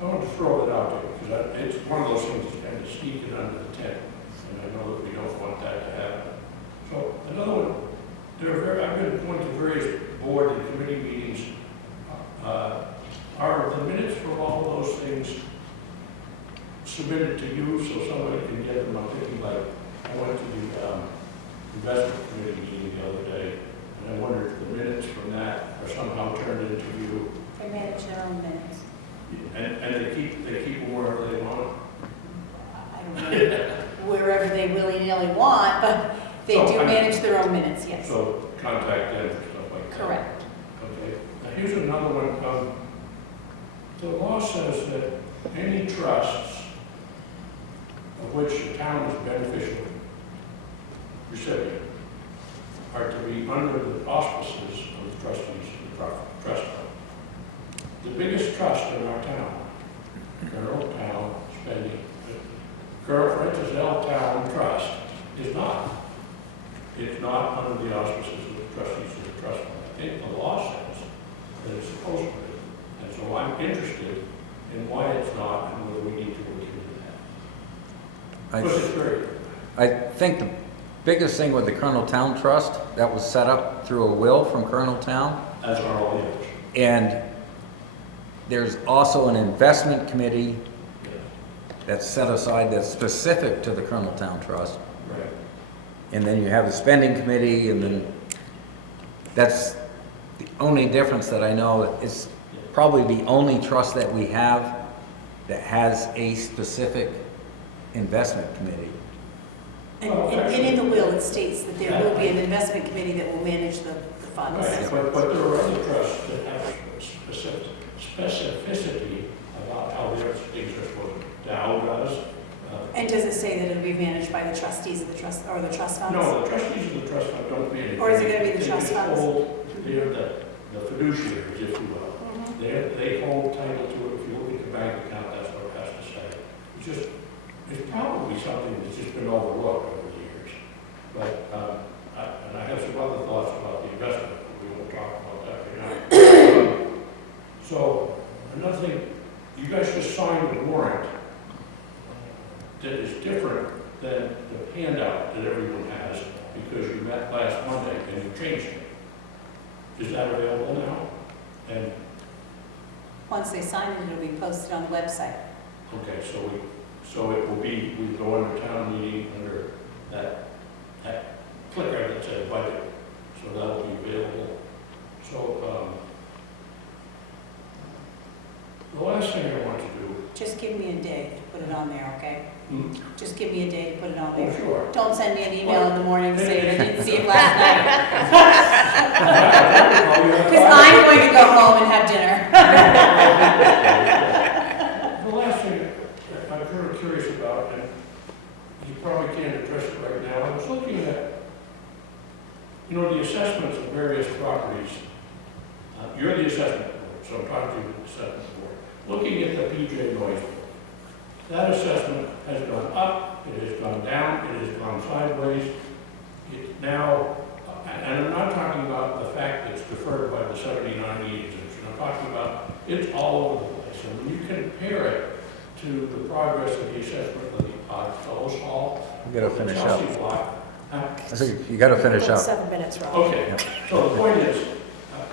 I want to throw it out there, because it's one of those things that's kind of sneaking under the tent, and I know that we don't want that to happen. So another one, I've been going to various board and committee meetings. Are the minutes for all of those things submitted to you so somebody can get them? I'm thinking like, I went to the investment committee meeting the other day, and I wondered if the minutes from that are somehow turned into you. They manage their own minutes. And they keep them wherever they want. I don't know wherever they willy-nilly want, but they So, do I mean, manage their own minutes, yes. So contact them or stuff like that. Correct. Okay. Now here's another one. The law says that any trusts of which the town is beneficial recipient are to be under the auspices of the trustees of the trust fund. The biggest trust in our town, Carroll Town Spending, Carroll Francis L. Town Trust, is not. It's not under the auspices of the trustees of the trust fund. I think the law says that it's supposed to be. And so I'm interested in why it's not and whether we need to look into that. Because it's very, I think the biggest thing with the Colonel Town Trust, that was set up through a will from Colonel Town. as are all the others. And there's also an investment committee Yes. that's set aside that's specific to the Colonel Town Trust. Right. And then you have the spending committee, and then that's the only difference that I know. It's probably the only trust that we have that has a specific investment committee. And in the will, it states that there will be an investment committee that will manage the funds. Right, but there are other trusts that have specificity about how their things are supposed to. Dow does. And does it say that it'll be managed by the trustees of the trust, or the trust funds? No, the trustees of the trust fund don't manage. Or is it gonna be the They trust just funds? They're the fiduciaries, if you will. They hold title to it. If you look at the bank account, that's what it has to say. It's probably something that's just been overlooked over the years. But, and I have some other thoughts about the investment, but we won't talk about that right now. So, another thing, you guys just signed a warrant that is different than the handout that everyone has because you met last Monday and you changed it. Is that available now? And, Once they sign it, it'll be posted on the website. okay, so it will be, we go under town meeting under that clicker that says budget. So that'll be available. So, the last thing I want to do. Just give me a day to put it on there, okay? Hmm? Just give me a day to put it on there. Oh, sure. Don't send me an email in the morning saying I didn't see it last night. Because I'm going to go home and have dinner. The last thing I'm kind of curious about, and you probably can't address it right now, I was looking at, the assessments of various properties. You're the assessment board, so I'm talking to the assessment board. Looking at the PJ noise board, that assessment has gone up, it has gone down, it has gone sideways. It now, and I'm not talking about the fact that it's deferred by the 79 meetings, I'm talking about it's all over the place. And when you compare it to the progress of the assessment of the Fellows Hall, You gotta finish up. Chelsea block. I think you gotta finish up. 7 minutes, Rob. Okay, Yep. so the point is,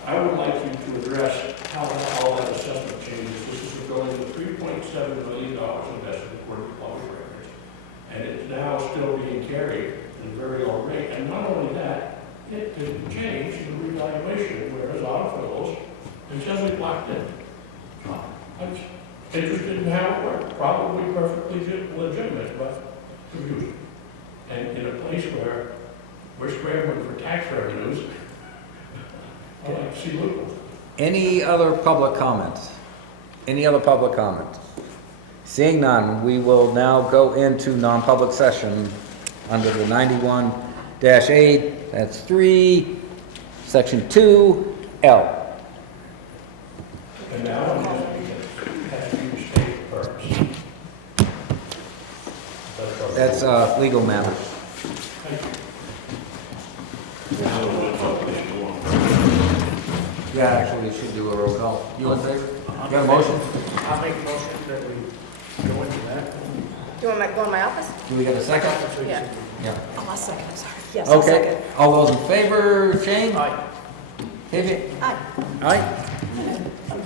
I would like you to address how all that assessment changes. This is a building with $3.7 million invested according to public records. And it's now still being carried at a very low rate. And not only that, it didn't change in the revaluation, whereas autofills is just locked in. I'm interested in how it works, probably perfectly legitimate, but And in a place where we're scrambling for tax revenues, I like to see loopholes. Any other public comments? Any other public comments? Seeing none, we will now go into non-public session under the 91-8, that's 3, Section 2L. And now I'm just has to state first. That's a legal matter. Yeah, actually, we should do a roll call. You in favor? You got a motion? I'll make a motion that we go into that. You want me to go in my office? Do we get a second? Yeah. Yeah. Oh, I'll second, I'm sorry. Yes, I'll Okay, second. all those in favor, Shane? Aye. David? Aye. Aye?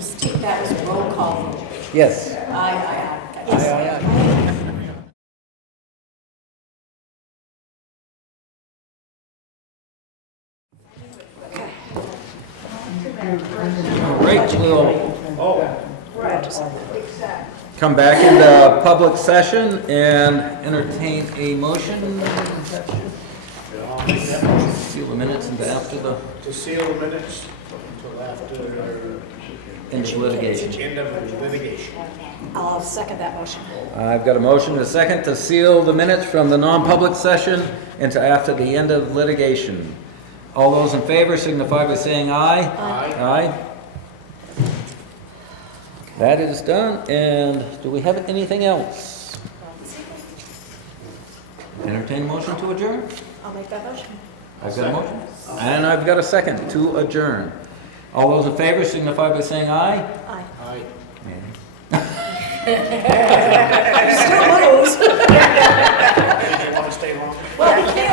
Steve, that was a roll call vote. Yes. Aye. Yes. Aye, aye, aye. All right, we'll come back into public session and entertain a motion. Seal the minutes until after the To seal the minutes until after end of litigation. end of litigation. I'll second that motion. I've got a motion and a second to seal the minutes from the non-public session into after the end of litigation. All those in favor signify by saying aye. Aye. Aye. That is done, and do we have anything else? Entertain motion to adjourn? I'll make that motion. I've got a motion. And I've got a second to adjourn. All those in favor signify by saying aye. Aye. Aye. Still lose. You want to stay long? Well, we can't